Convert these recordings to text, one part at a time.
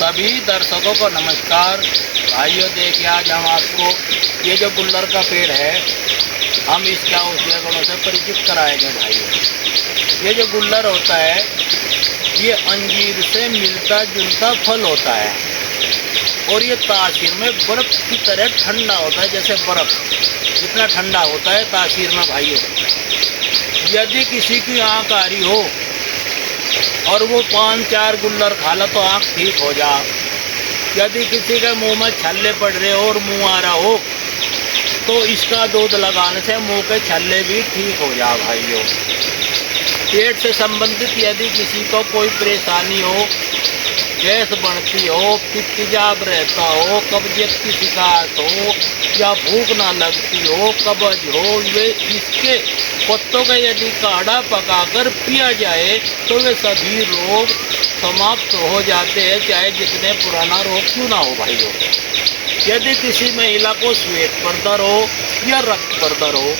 सभी दर्शकों को नमस्कार। भाइयों देखिए, आज हम आपको ये जो गुल्लर का पेड़ है, हम इसके औषधीय गुणों से परिचित कराएंगे। भाइयों, ये जो गुल्लर होता है, ये अंजीर से मिलता जुलता फल होता है और ये तासीर में बर्फ़ की तरह ठंडा होता है। जैसे बर्फ़ जितना ठंडा होता है तासीर में। भाइयों, यदि किसी की आँख आ रही हो और वो 5-4 गुल्लर खा ला तो आँख ठीक हो जा। यदि किसी के मुंह में छल्ले पड़ रहे हो और मुंह आ रहा हो तो इसका दूध लगाने से मुंह के छल्ले भी ठीक हो जा। भाइयों, पेट से संबंधित यदि किसी को कोई परेशानी हो, गैस बनती हो, पित्तजाब रहता हो, कब्जियत की शिकायत हो या भूख ना लगती हो, कब्ज हो, वे इसके पत्तों का यदि काढ़ा पकाकर पिया जाए तो वे सभी रोग समाप्त हो जाते हैं, चाहे जितने पुराना रोग क्यों ना हो। भाइयों, यदि किसी महिला को श्वेत पर्दर हो या रक्त पर्दर हो,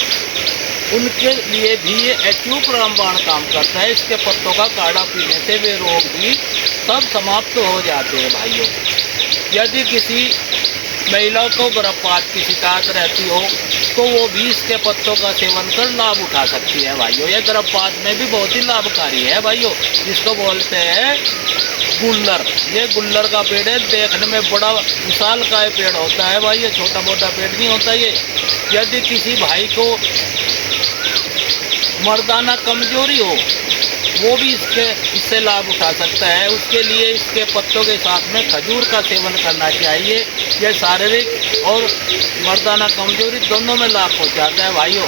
उनके लिए भी ये अचूक रामबाण काम करता है। इसके पत्तों का काढ़ा पीने से वे रोग भी सब समाप्त हो जाते हैं। भाइयों, यदि किसी महिला को गर्भपात की शिकायत रहती हो तो वो भी इसके पत्तों का सेवन कर लाभ उठा सकती है। भाइयों, ये गर्भपात में भी बहुत ही लाभकारी है। भाइयों, जिसको बोलते हैं गुल्लर। ये गुल्लर का पेड़ है, देखने में बड़ा विशाल का पेड़ होता है। भाई, ये छोटा मोटा पेड़ नहीं होता ये। यदि किसी भाई को मर्दाना कमजोरी हो, वो भी इससे लाभ उठा सकता है। उसके लिए इसके पत्तों के साथ में खजूर का सेवन करना चाहिए। यह शारीरिक और मर्दाना कमजोरी दोनों में लाभ पहुंचाता है। भाइयों,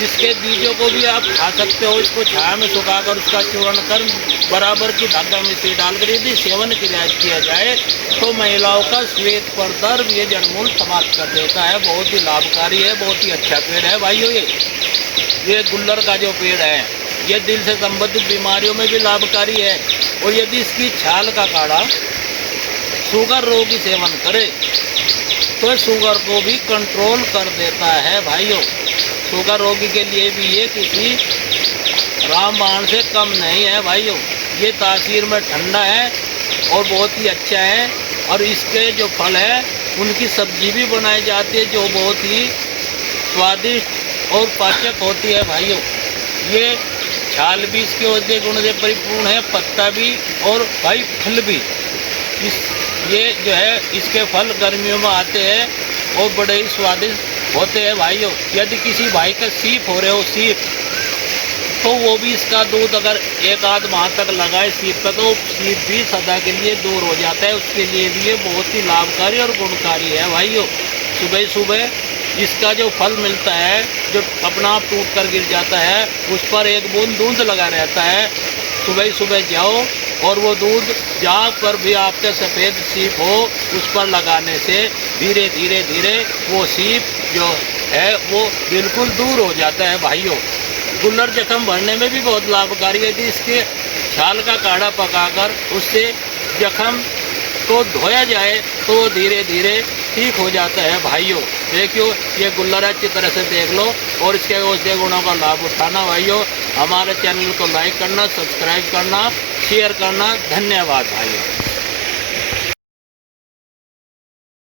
इसके बीजों को भी आप खा सकते हो। इसको छाया में सुखाकर उसका चूर्ण कर बराबर की धागा मिश्री डालकर यदि सेवन किया जाए तो महिलाओं का श्वेत पर्दर ये जड़मूल समाप्त कर देता है। बहुत ही लाभकारी है, बहुत ही अच्छा पेड़ है। भाइयों, ये गुल्लर का जो पेड़ है, ये दिल से संबंधित बीमारियों में भी लाभकारी है। और यदि इसकी छाल का काढ़ा शुगर रोगी सेवन करे तो शुगर को भी कंट्रोल कर देता है। भाइयों, शुगर रोगी के लिए भी ये किसी रामबाण से कम नहीं है। भाइयों, ये तासीर में ठंडा है और बहुत ही अच्छा है। और इसके जो फल है उनकी सब्जी भी बनाई जाती है जो बहुत ही स्वादिष्ट और पाचक होती है। भाइयों, ये छाल भी इसके औषधीय गुण से परिपूर्ण है, पत्ता भी और भाई फल भी। ये जो है इसके फल गर्मियों में आते हैं और बड़े ही स्वादिष्ट होते हैं। भाइयों, यदि किसी भाई का सीप हो रहे हो, सीप, तो वो भी इसका दूध अगर 1-8 माह तक लगाए सीप का तो सीप भी सदा के लिए दूर हो जाता है। उसके लिए भी ये बहुत ही लाभकारी और गुणकारी है। भाइयों, सुबह सुबह इसका जो फल मिलता है, जो अपना आप टूट कर गिर जाता है, उस पर 1 बूंद दूध लगा रहता है। सुबह सुबह जाओ और वो दूध जहाँ पर भी आपके सफ़ेद सीप हो उस पर लगाने से धीरे धीरे धीरे वो सीप जो है वो बिल्कुल दूर हो जाता है। भाइयों, गुल्लर जख्म भरने में भी बहुत लाभकारी है। यदि इसके छाल का काढ़ा पकाकर उससे जख्म को धोया जाए तो वो धीरे धीरे ठीक हो जाता है। भाइयों, देखियो, ये गुल्लर अच्छी तरह से देख लो और इसके औषधीय गुणों का लाभ उठाना। भाइयों, हमारे चैनल को लाइक करना, सब्सक्राइब करना, शेयर करना। धन्यवाद भाइयों।